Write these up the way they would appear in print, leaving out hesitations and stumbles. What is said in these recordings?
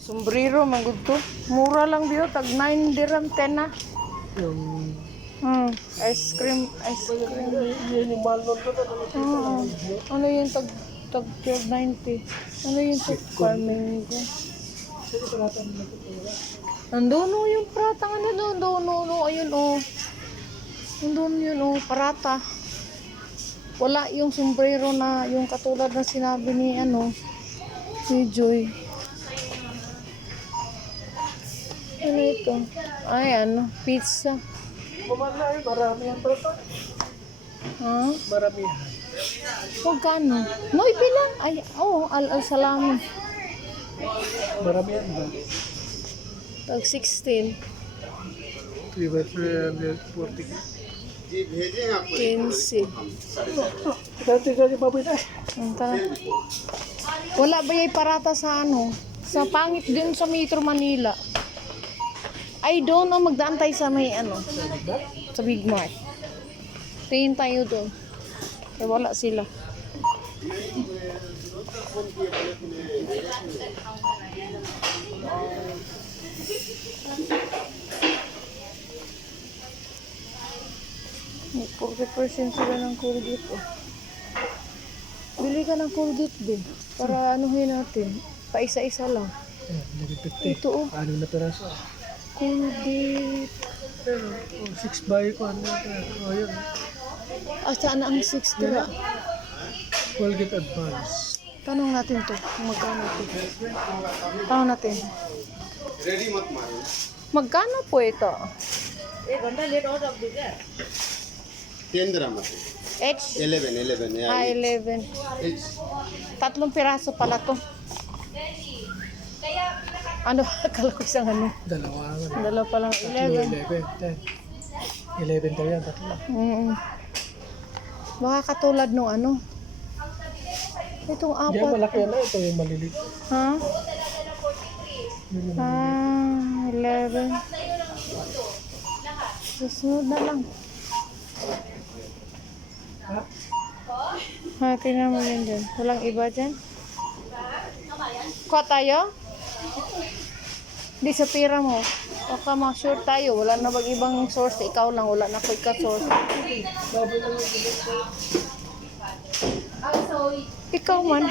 Sombrero, magod to. Mura lang biyo, tag 9 dirham 10 na. Yung... Ice cream. Yan yung mahal nun doon. Ano yun, tag 12.90. Ano yun, tag Carmengo. Sige, paratan nila ito. Nandun o yung prata nga na doon. Ayun o. Nandun yun o, parata. Wala yung sombrero na, yung katulad na sinabi ni ni Joy. Ano ito? Ay, pizza. Mamahal na yun, marami yan prata. Ha? Marami yan. Magkano? No, ipilang. Ay, al-salami. Marami yan ba? Tag 16. 3 by 340. 15. Dati baboy na. Wala ba yung parata sa sa pangit din sa Metro Manila? I don't know, magdaan tayo sa may sa Big Mart. Tingin tayo doon. Kaya wala sila. May 40% sila ng Colgate Bili ka ng Colgate din. Para anuhin natin. Paisa-isa lang. Ito Ano na peraso? Colgate. 6 by ko. Ano na peraso? Ayun. Saan ang 6 dira? Colgate Advance. Tanong natin to. Kung magkano ito. Tanong natin. Magkano po ito? 10 dirham. H? 11, yeah. 11. Tatlong piraso pala to. Akala ko isang Dalawa. Dalawa pa lang. 11. 11, 10. 11 daw yan, tatlo. Baka katulad nung itong Yan, apat. malaki na. Ito yung maliliit. Ha? Yun yung maliliit. 11. Susunod na lang. Tingnan mo yun dyan. Walang iba dyan. Kuha tayo? Di sa pira mo. Baka ma-sure tayo. Wala na bang ibang source? Ikaw lang. Wala na ko ika-source. Ikaw man.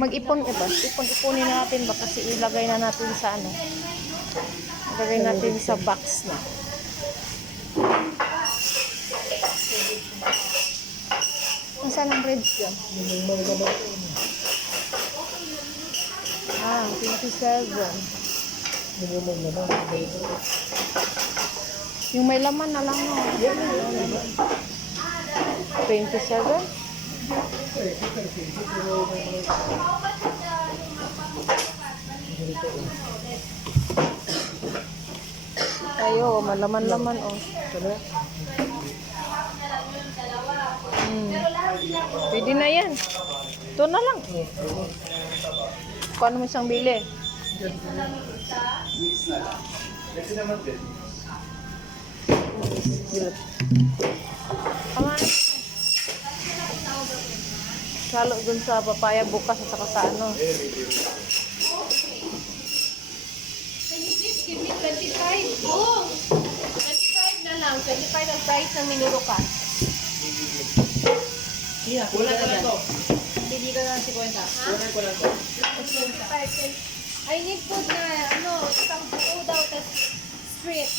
Mag-ipon iba. Ipon-iponin natin ba kasi ilagay na natin sa ilagay natin sa box na. Nasaan ang ribs dyan? 27. Yung may laman na lang 27? Ayo, malaman-laman Pwede na yan. Ito na lang. Paano mo isang bili? Salo dun sa papaya bukas at saka sa Give me 25. Oh! 25 na lang. 25 ang price ng minurukan. Yeah, wala ka na to. Hindi ka na 50. Ha? Wala ko lang to. 25. I need food na, isang buo daw, tas street.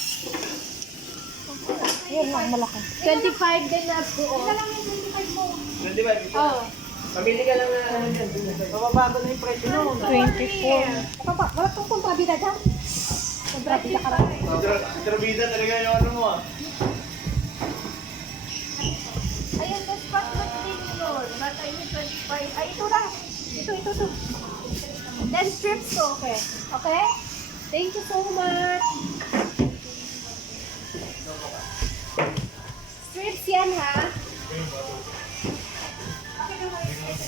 Yan lang, malaki. 25 din na buo. Ito lang yung 25 mo. 25. Oo. Pamili ka lang na yan. Mababago na yung presyo noon. 24. Wala pong pambabida dyan. Pambabida ka lang. Trabida talaga yung mo Ayan, that's what din yun. But I need 25. Ay, ito na. Ito. Then strips ko, okay? Okay? Thank you so much. Strips yan, ha?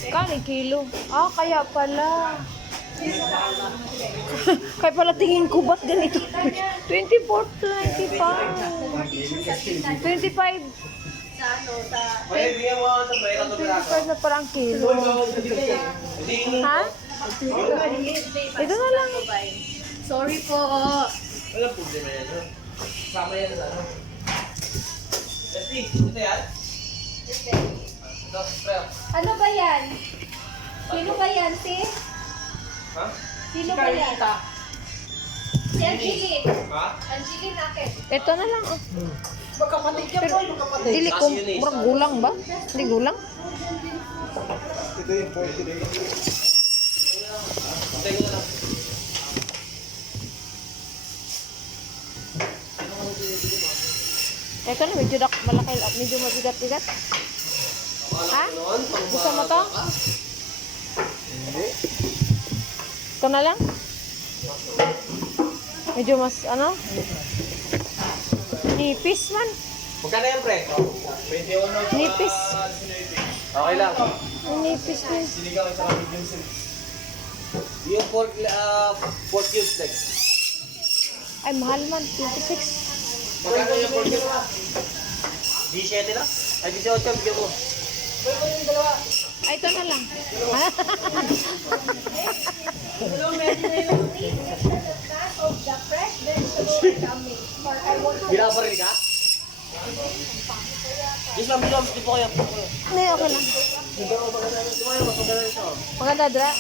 Kani kilo? Kaya pala. Kaya pala tingin ko ba't ganito? 24 to 95. 25. 25 na parang kilo. Ha? Ito na lang. Sorry po. Walang problema yan, no? Sama yan sa ano. Leslie, ito yan? Ito, pre. Ano ba yan? Sino ba yan, sis? Ha? Sino ba yan? Carlita. Si Angeline. Ha? Angeline akin. Ito na lang. Oh. Magkapatid yan po, magkapatid. Dili ko, murag gulang ba? Hindi gulang? Ito yung 40 days. Antay ko na lang. Ito na, medyo malaki, medyo mabigat-bigat. Ha? Gusto mo to? Hindi. Ito na lang? Medyo mas, ano? Nipis man. Magkano yan, pre? 21. Nipis. Okay lang. Nipis din. Sinigaw sa medium size. Yung pork cubes like. Ay, mahal man. 26. Magkano yung pork cubes? 17 lang? Ay, 18 bigyan mo. Ay, ito na lang. Of the fresh vegetable coming. For I want to Binabarin ka? Islam, di po kayo. Hindi, okay lang. Maganda, Dra.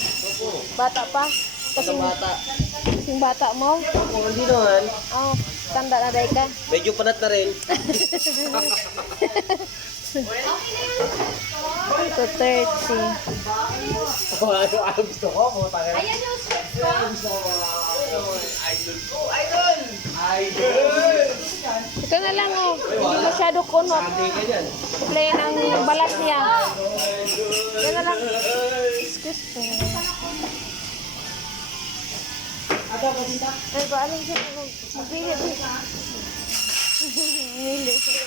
Bata pa. Kasing, Bata. kasing bata mo. Kung hindi naman, Oh, tanda na day ka. medyo panat na rin. Ito 30. Ano gusto ko? Mga tayo. Ayan yung strips ko. Idol ko! Idol! Idol! Ito na lang, oh. Hindi masyado kunot. Sunday ka dyan. Plain ang balat niya. Ito na lang. Excuse me. Ay, ba, alam siya magpili. Mili siya.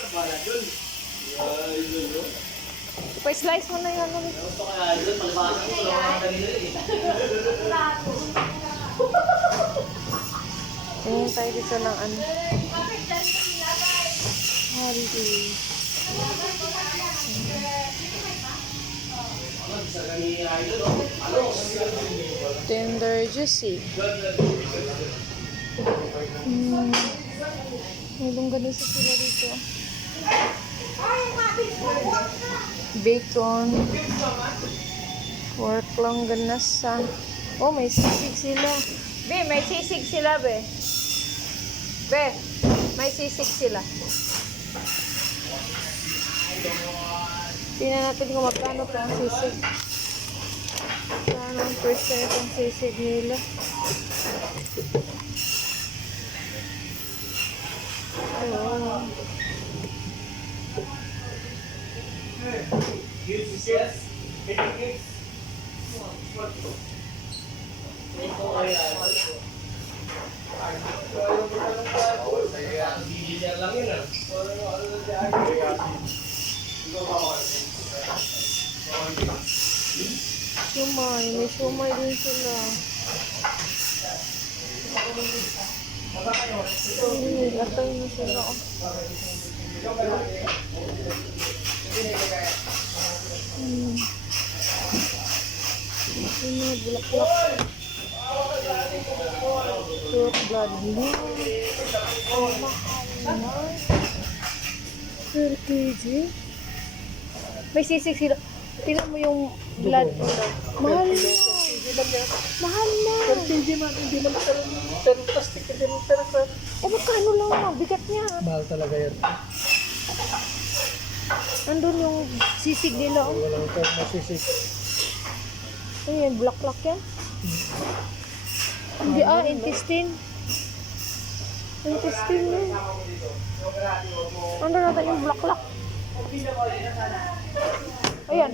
Pa-slice mo na yun. Ano? Gusto ka idol, palibasan ko. Wala ka kanina eh. Tingin tayo dito ng ano. Haldi. Tender juicy. May ganun sa sila dito. Bacon. Pork lang ganasa. Oh, may sisig sila. Be, may sisig sila, be. Be, may sisig sila. Tingnan natin kung magkano to ang sisig. Saan ang percent ang sisig nila? Oh. Shumay, may shumay din sila. Gatay na sila. Oh. Ini bulak-bulak. Pork blood meat. Oh, mahal na. 30 kg. May sisig sila. Tingnan mo yung blood. Mahal na. Mahal na. Hindi man plastic, hindi man pero Eh, magkano lang ang bigat niya. mahal talaga yan. Nandun yung sisig nila. Oh. Walang ito masisig. Ayan, black-black yan. Hindi intestine. Intestine yan. Nandun natin yung black-black. Ayan.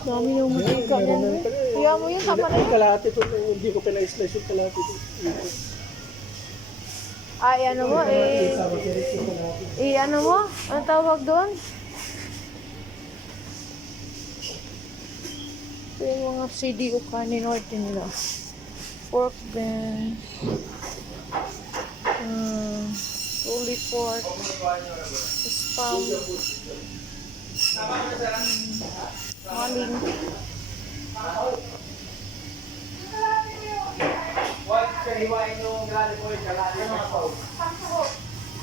Dami yung matika yan. Kaya mo yun, tama na yun. Kalahati ito, hindi ko pina-slice yung kalahati ito. Ay, ano mo, ano mo? Ano tawag doon? Ito yung mga CDO kanin order nila. Pork ben. Fully pork. Spam. hiwain yung galing mo yung kalali ng ako.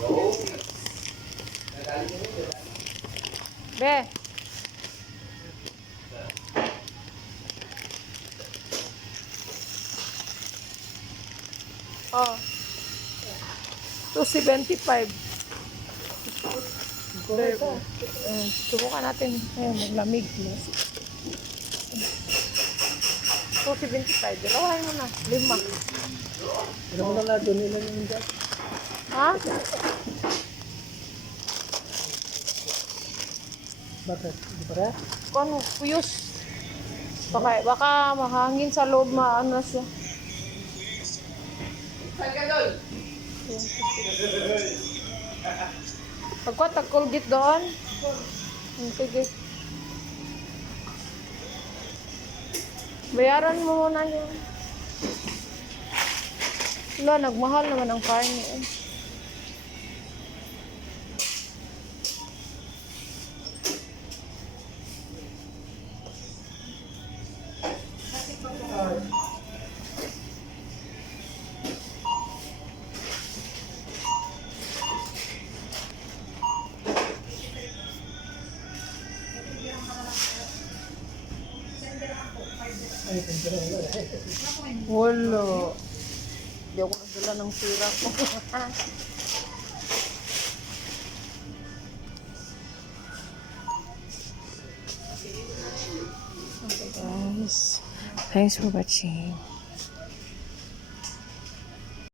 Go. Nagaling mo yun. Be. Oh. 275. Subukan natin. Ayun, maglamig. 275. Dalawahin mo na. 5. Ano mo na doon nila yung dyan? Ha? Bakit? Hindi pa rin? Ano? Kuyos. Baka mahangin sa loob, maano siya. Saan ka doon? Pagka tag-Colgate doon. Sige. Bayaran mo muna yun. Wala, nagmahal naman ang karne eh. Wala. Hindi ako nagdala ng sira ko. Okay guys. Thanks for watching.